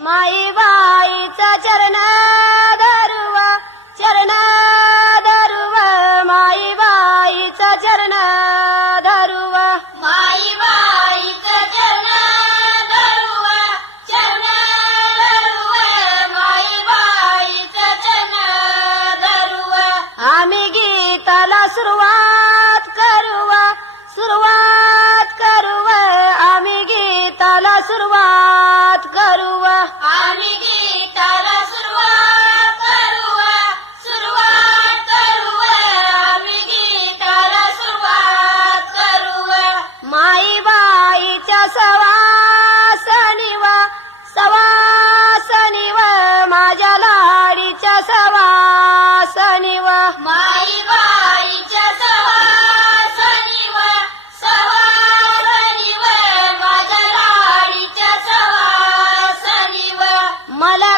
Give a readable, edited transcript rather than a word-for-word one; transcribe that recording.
माई बाईचा चरण धरुवा, चरण धरुवा, माई बाईचा चरण धरुवा, माई बाईचं चरण धरुवा, चरण धरुवा, माई बाईचं चरण धरुवा. आम्ही गीताला सुरुवात करूवा, सुरुवात करूवा, आम्ही गीताला सुरुवात करूवा. आम्ही गीताला सुरुवात करूवा, सुरुवात करूवा, आम्ही गीताला सुरुवात करूवा. माई बाईच्या सवासनीवा, सवासनीवा, माझ्या लाडीच्या सवासनीवा. माई बाईच्या सवासनीवा, सवासनीवा, माझ्या लाडीच्या सवासनीवा. मला